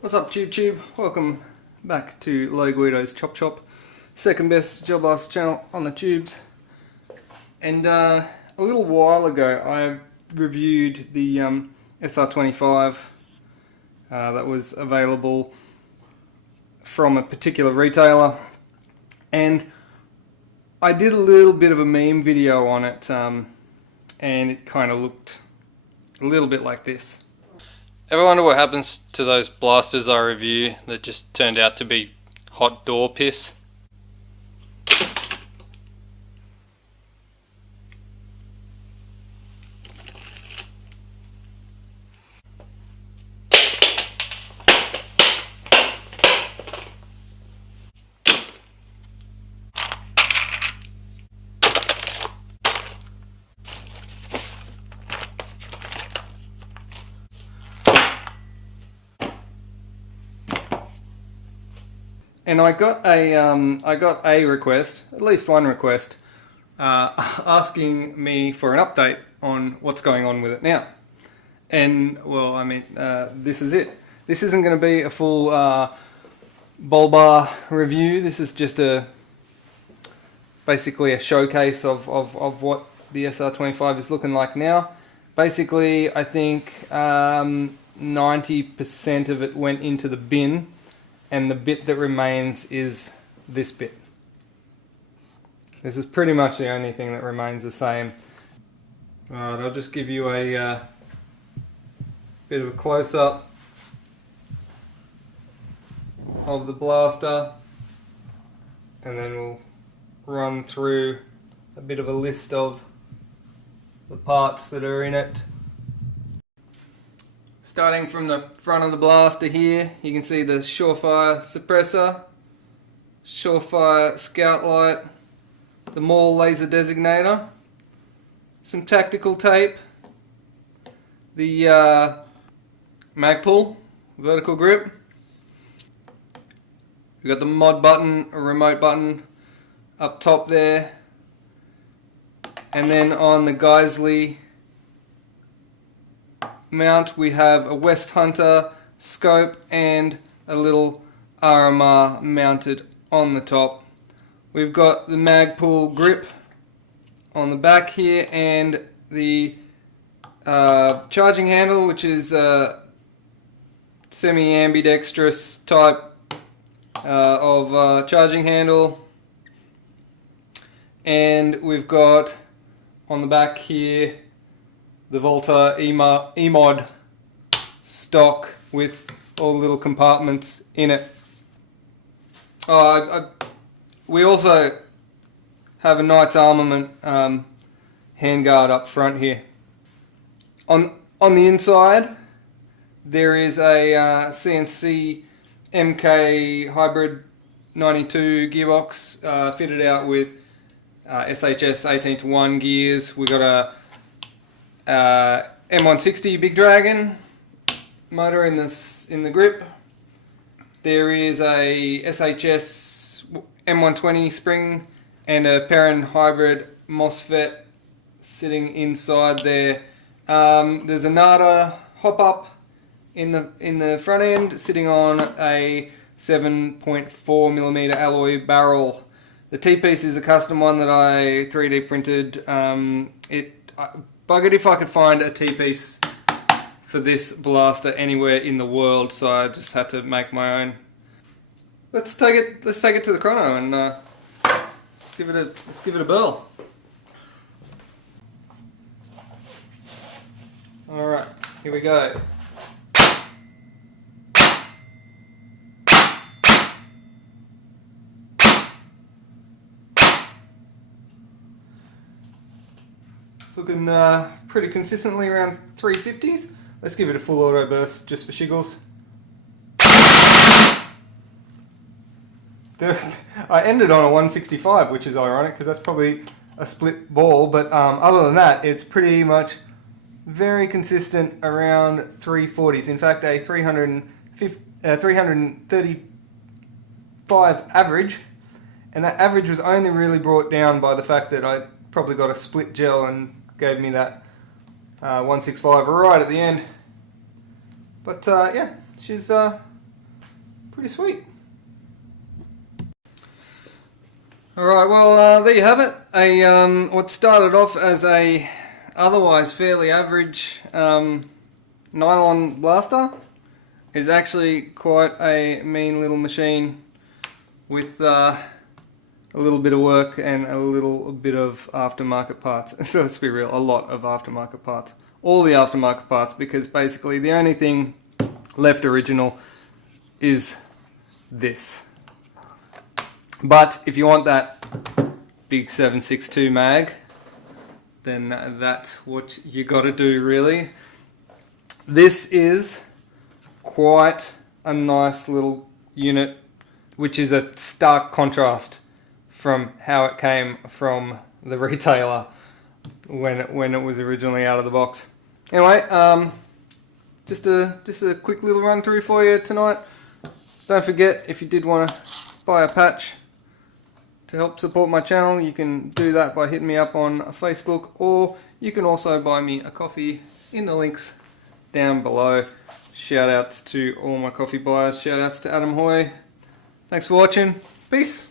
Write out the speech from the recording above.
What's up, Tube? Welcome back to Low Guido's Chop Chop, second best gel blast channel on the tubes. And a little while ago I reviewed the SR-25 that was available from a particular retailer, and I did a little bit of a meme video on it, and it kind of looked a little bit like this. Ever wonder what happens to those blasters I review that just turned out to be hot door piss? And I got a request, at least one request, asking me for an update on what's going on with it now. And well, I mean, this is it. This isn't going to be a full ball bar review. This is just basically a showcase of what the SR-25 is looking like now. Basically, I think 90% of it went into the bin, and the bit that remains is this bit. This is pretty much the only thing that remains the same. Alright, I'll just give you a bit of a close-up of the blaster, and then we'll run through a bit of a list of the parts that are in it. Starting from the front of the blaster here, you can see the SureFire suppressor, SureFire scout light, the MAWL laser designator, some tactical tape, the Magpul vertical grip. We've got the Modbutton, a remote button up top there, and then on the Geissele mount we have a West Hunter scope and a little RMR mounted on the top. We've got the Magpul grip on the back here, and the charging handle, which is semi-ambidextrous type of charging handle. And we've got on the back here the VLTOR Emod stock with all the little compartments in it. We also have a Knight's Armament handguard up front here. On the inside there is a CNC MK Hybrid 92 gearbox fitted out with SHS 18:1 gears. We got a M160 Big Dragon motor in the grip. There is a SHS M120 Spring and a Perun Hybrid MOSFET sitting inside there. There's a Nadda Hopup in the front end, sitting on a 7.4mm alloy barrel. The T-piece is a custom one that I 3D printed. Buggered if I could find a T-piece for this blaster anywhere in the world, so I just had to make my own. Let's take it to the chrono and let's give it a burl. All right, here we go. It's looking pretty consistently around 350s. Let's give it a full auto burst just for shiggles. I ended on a 165, which is ironic because that's probably a split ball, but other than that, it's pretty much very consistent around 340s. In fact, a 335 average, and that average was only really brought down by the fact that I probably got a split gel and gave me that 165 right at the end. But yeah, she's pretty sweet. Alright, well there you have it. What started off as a otherwise fairly average nylon blaster is actually quite a mean little machine with a little bit of work and a little bit of aftermarket parts. So let's be real, a lot of aftermarket parts. All the aftermarket parts, because basically the only thing left original is this. But if you want that big 7.62 mag, then that's what you got to do really. This is quite a nice little unit, which is a stark contrast from how it came from the retailer when it was originally out of the box. Anyway, just a quick little run through for you tonight. Don't forget, if you did want to buy a patch to help support my channel, you can do that by hitting me up on Facebook, or you can also buy me a coffee in the links down below. Shout outs to all my coffee buyers, shout outs to Adam Hoy. Thanks for watching, peace.